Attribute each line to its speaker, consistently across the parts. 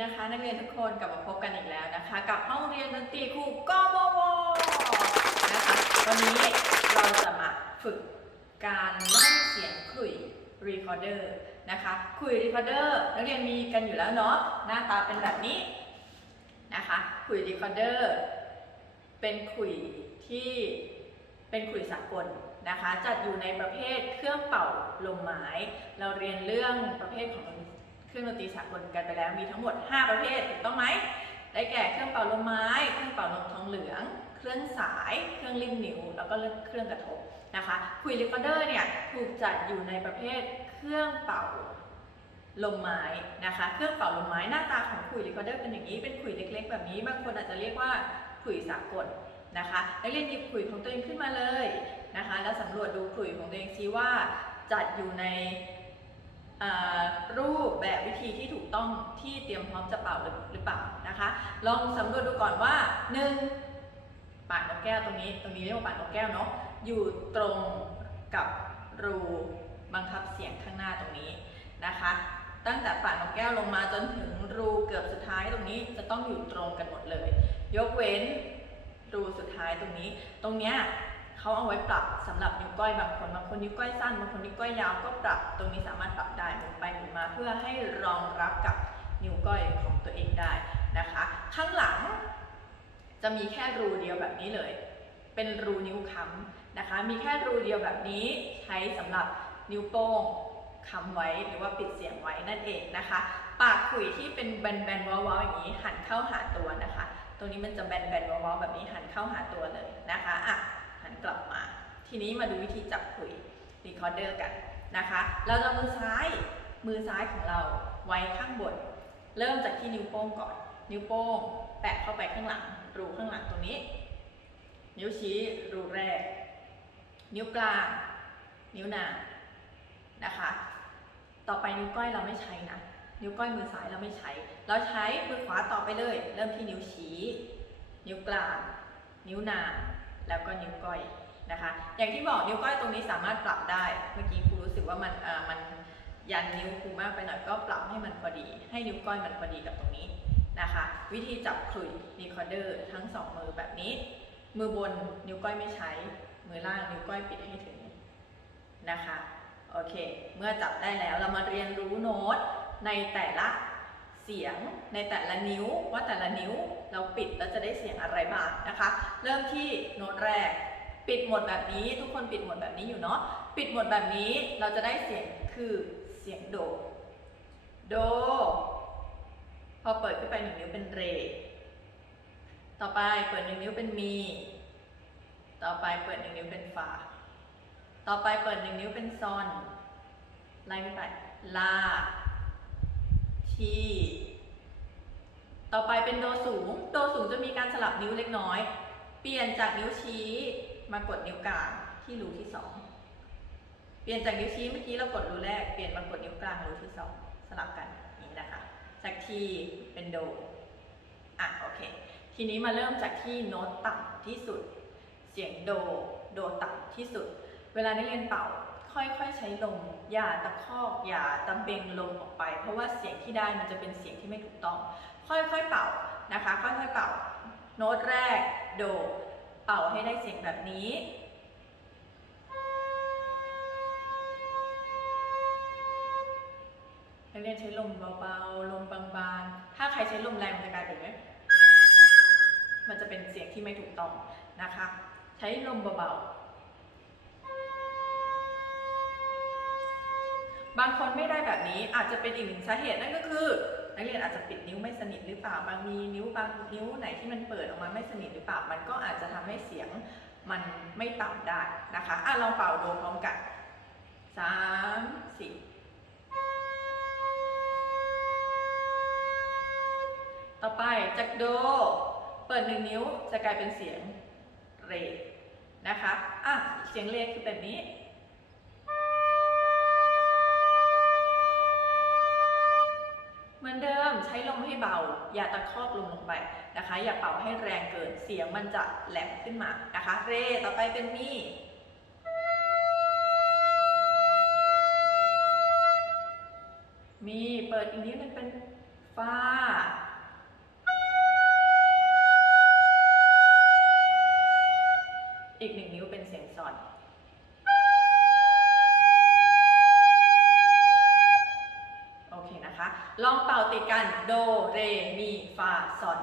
Speaker 1: นะคะนักเรียนทุกคนกลับมาพบกันอีกแล้วนะคะ กับห้องเรียนดนตรีครูกมวนะคะวันนี้เราจะมาฝึกการล่อนเสียงขลุ่ย recorder นะคะขลุ่ย recorder นักเรียนมีกันอยู่แล้วเนาะหน้าตาเป็นแบบนี้นะคะขลุ่ย recorder เป็นขลุ่ยที่เป็นขลุ่ยสากลนะคะจัดอยู่ในประเภทเครื่องเป่าลมไม้ เราเรียนเรื่องประเภทของ เครื่องดนตรีสากลกันไปแล้วมีทั้งหมด 5 ประเภทถูกต้องไหมได้แก่เครื่องเป่าลมไม้ เครื่องเป่าลมทองเหลือง เครื่องสาย เครื่องริมนิ้ว แล้วก็เครื่องกระทบนะคะคุยลิคอเดอร์เนี่ยถูกจัดอยู่ในประเภทเครื่องเป่าลมไม้นะคะ เครื่องเป่าลมไม้หน้าตาของคุยลิคอเดอร์เป็นอย่างนี้ เป็นคุยเล็ก ๆ แบบนี้ บางคนอาจจะเรียกว่าคุยสากลนะคะ นักเรียนหยิบคุยของตัวเองขึ้นมาเลยนะคะ แล้วสำรวจดูคุยของตัวเองซิว่าจัดอยู่ใน รูปแบบวิธีที่ถูกต้องที่เตรียมพร้อมจะเป่าหรือเปล่านะคะ ลองสำรวจดูก่อนว่าหนึ่งปากนกแก้วตรงนี้ ตรงนี้เรียกว่าปากนกแก้วเนาะอยู่ตรงกับรูบังคับเสียงข้างหน้าตรงนี้นะคะ ตั้งแต่ปากนกแก้วลงมาจนถึงรูเกือบสุดท้ายตรงนี้จะต้องอยู่ตรงกันหมดเลย ยกเว้นรูสุดท้ายตรงนี้ ตรงเนี้ย เขาเอาไว้ปรับสำหรับนิ้วก้อยบางคนบางคนนิ้วก้อยสั้นบางคนนิ้วก้อยยาวก็ปรับตรงนี้สามารถปรับได้หมุนไปหมุนมาเพื่อให้รองรับกับนิ้วก้อยของตัวเองได้นะคะ ข้างหลังจะมีแค่รูเดียวแบบนี้เลย เป็นรูนิ้วค้ำนะคะ มีแค่รูเดียวแบบนี้ใช้สำหรับนิ้วโป้งค้ำไว้หรือว่าปิดเสียงไว้นั่นเองนะคะ ปากขุยที่เป็นแบนๆว้าๆอย่างนี้หันเข้าหาตัวนะคะ ตรงนี้มันจะแบนๆว้าๆแบบนี้หันเข้าหาตัวเลยนะคะอะ หันกลับมา ทีนี้มาดูวิธีจับคุยรีคอร์เดอร์กันนะคะ เราจะมือซ้ายมือซ้ายของเราไว้ข้างบน เริ่มจากที่นิ้วโป้งก่อน นิ้วโป้งแปะเข้าไปข้างหลัง รูข้างหลังตรงนี้ นิ้วชี้รูแรก นิ้วกลาง นิ้วนางนะคะ ต่อไปนิ้วก้อยเราไม่ใช้นะ นิ้วก้อยมือซ้ายเราไม่ใช้ เราใช้มือขวาต่อไปเลย เริ่มที่นิ้วชี้ นิ้วกลาง นิ้วนาง แล้วก็นิ้วก้อย นะคะ อย่างที่บอกนิ้วก้อยตรงนี้สามารถปรับได้ เมื่อกี้ครูรู้สึกว่ามันอ่ามันยันนิ้วครูมากไปหน่อยก็ปรับให้มันพอดี ให้นิ้วก้อยมันพอดีกับตรงนี้นะคะ วิธีจับขลุ่ยรีคอร์เดอร์ทั้งสองมือแบบนี้ มือบนนิ้วก้อยไม่ใช้ มือล่างนิ้วก้อยปิดให้ถึงนะคะโอเค เมื่อจับได้แล้วเรามาเรียนรู้โน้ตในแต่ละเสียงในแต่ละนิ้วว่าแต่ละนิ้วเราปิดแล้วจะได้เสียงอะไรบ้างนะคะ เริ่มที่โน้ตแรก ปิดหมดแบบนี้ทุกคนปิดหมดแบบนี้อยู่เนาะปิดหมดแบบนี้เราจะได้เสียงคือเสียงโด โด พอเปิดขึ้นไปหนึ่งนิ้วเป็นเร ต่อไปเปิดหนึ่งนิ้วเป็นมี ต่อไปเปิดหนึ่งนิ้วเป็นฟาต่อไปเปิดหนึ่งนิ้วเป็นซอนไล่ขึ้นไปลาทีต่อไปเป็นโดสูง โดสูงจะมีการสลับนิ้วเล็กน้อย เปลี่ยนจากนิ้วชี้ มากดนิ้วกลางที่รูที่สองเปลี่ยนจากนิ้วชี้เมื่อกี้เรากดรูแรกเปลี่ยนมากดนิ้วกลางรูที่สองสลับกันนี้นะคะ จากทีเป็นโดอะโอเค ทีนี้มาเริ่มจากที่โน้ตต่ำที่สุด เสียงโดโดต่ำที่สุด เวลานักเรียนเป่าค่อยๆใช้ลมอย่าตะคอกอย่าตะเบงลมออกไป เพราะว่าเสียงที่ได้มันจะเป็นเสียงที่ไม่ถูกต้อง ค่อยๆเป่านะคะ ค่อยๆเป่า โน้ตแรกโด ป่าให้ได้เสียงแบบนี้ นักเรียนใช้ลมเบาๆ ลมบางๆ ถ้าใครใช้ลมแรงมันจะกลายเป็นไหมมันจะเป็นเสียงที่ไม่ถูกต้องนะคะ ใช้ลมเบาๆ บางคนไม่ได้แบบนี้อาจจะเป็นอีกหนึ่งสาเหตุนั่นก็คือ นักเรียนอาจจะปิดนิ้วไม่สนิทหรือเปล่าบางมีนิ้วบางนิ้วไหนที่มันเปิดออกมาไม่สนิทหรือเปล่ามันก็อาจจะทำให้เสียงมันไม่ต่ำได้นะคะอะลองเป่าโดพร้อมกันสามสี่ต่อไปจากโด เปิดหนึ่งนิ้วจะกลายเป็นเสียงเรนะคะอะเสียงเรคือแบบนี้ เบา อย่าตะคอกลมลงไปนะคะ อย่าเป่าให้แรงเกินเสียงมันจะแหลมขึ้นมานะคะ เรต่อไปเป็นมีมีเปิดอีกนิ้วหนึงเป็นฟ้าอีกหนึ่งนิ้วเป็นเสียงซอน ติดกันโดเรมีฟาซอน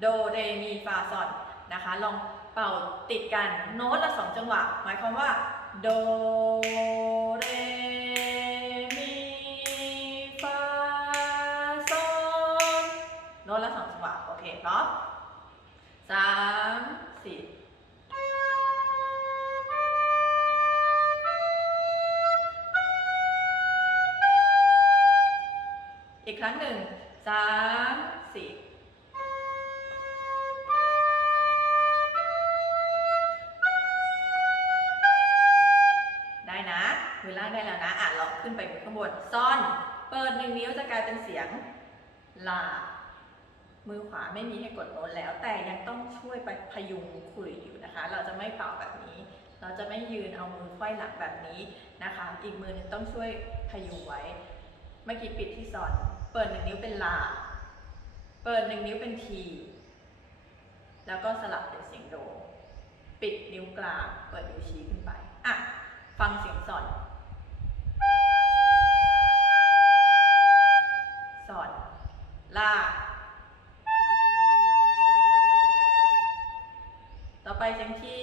Speaker 1: โดเรมีฟาซอนนะคะ ลองเป่าติดกันโน้ตละสองจังหวะ หมายความว่าโด สามสี่ได้นะมือล่างได้แล้วนะอะเราขึ้นไปข้างบนซ่อน เปิดหนึ่งนิ้วจะกลายเป็นเสียงลา มือขวาไม่มีให้กดโน้ตแล้ว แต่ยังต้องช่วยไปพยุงคุยอยู่นะคะ เราจะไม่เป่าแบบนี้ เราจะไม่ยืนเอามือไขว้หลังแบบนี้นะคะ อีกมือนึงต้องช่วยพยุงไว้ เมื่อกี้ปิดที่ซอน เปิดหนึ่งนิ้วเป็นลา เปิดหนึ่งนิ้วเป็นที แล้วก็สลับเป็นเสียงโด ปิดนิ้วกลาง เปิดนิ้วชี้ขึ้นไป อะ ฟังเสียงซอนซอน ลา ต่อไปเสียงที่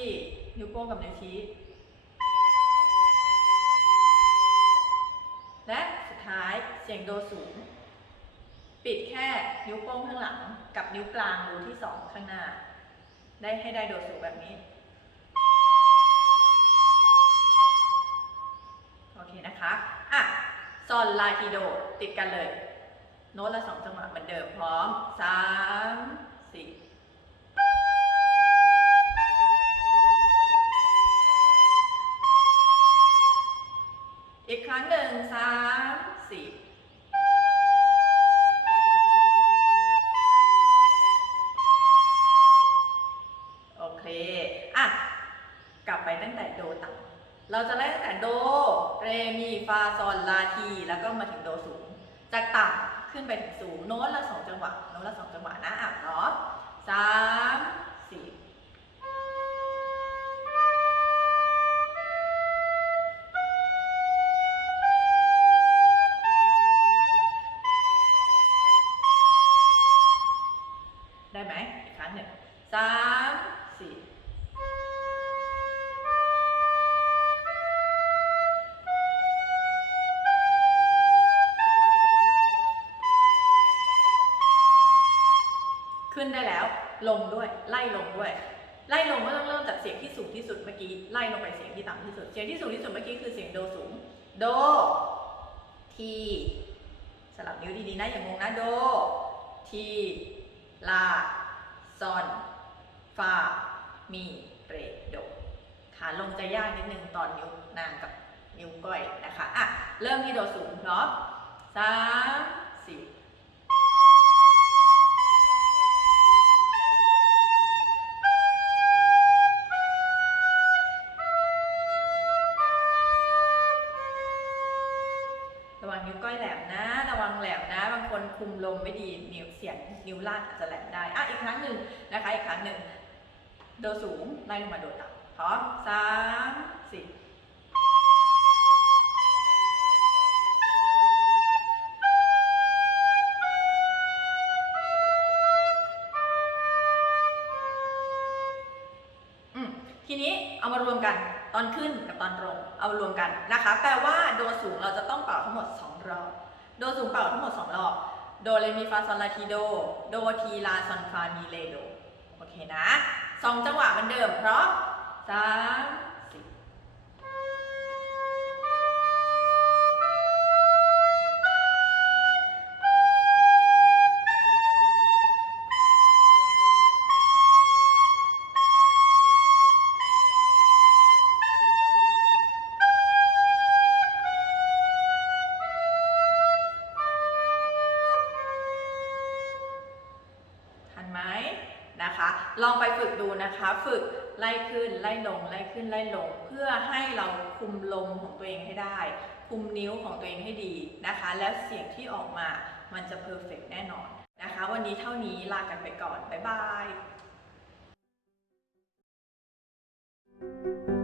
Speaker 1: นิ้วโป้งกับนิ้วชี้ และสุดท้ายเสียงโดสูง ปิดแค่นิ้วโป้งข้างหลังกับนิ้วกลางรูที่สองข้างหน้า ได้ให้ได้โดสูงแบบนี้ โอเคนะคะอะซอนลาทีโดติดกันเลย โน้ตละสองจังหวะเหมือนเดิมพร้อมสามสี่ แต่โดต่ำเราจะไล่ตั้งแต่โด เร มี ฟา ซอน ลา ที แล้วก็มาถึงโดสูง จากต่ำขึ้นไปถึงสูง โน้ตละสองจังหวะ โน้ตละสองจังหวะนะอะเนาะสาม ขึ้นได้แล้ว ลงด้วย ไล่ลงด้วย ไล่ลงก็ต้องเริ่มจากเสียงที่สูงที่สุดเมื่อกี้ ไล่ลงไปเสียงที่ต่ำที่สุด เสียงที่สูงที่สุดเมื่อกี้คือเสียงโดสูง โด ที สลับนิ้วดีๆนะอย่างงงนะ โด ที ลา ซอน ฟา มี เร โด ขาลงจะยากนิดนึงตอนนิ้วนางกับนิ้วก้อยนะคะ อะ เริ่มที่โดสูงพร้อมสาม วังนิ้วก้อยแหลมนะ ระวังแหลมนะ บางคนคุมลมไม่ดีนิ้วเสียงนิ้วลางอาจจะแหลมได้อะอีกครั้งหนึ่งนะคะอีกครั้งหนึ่งโดสูงไล่ลงมาโดต่ำพร้อมสามสี่อืมทีนี้เอามารวมกัน ตอนขึ้นกับตอนลงเอารวมกันนะคะแปลว่าโดสูงเราจะต้องเป่าทั้งหมด 2 รอบ โดสูงเป่าทั้งหมด 2 รอบ โดเรมีฟาซอนลาทีโด โดทีลาซอนฟามีเลโด โอเคนะสองจังหวะเหมือนเดิมพร้อมสาม ลองไปฝึกดูนะคะ ฝึกไล่ขึ้นไล่ลงไล่ขึ้นไล่ลง เพื่อให้เราคุมลมของตัวเองให้ได้ คุมนิ้วของตัวเองให้ดีนะคะ และเสียงที่ออกมามันจะเพอร์เฟกแน่นอนนะคะ วันนี้เท่านี้ลากันไปก่อน บ๊ายบาย thank you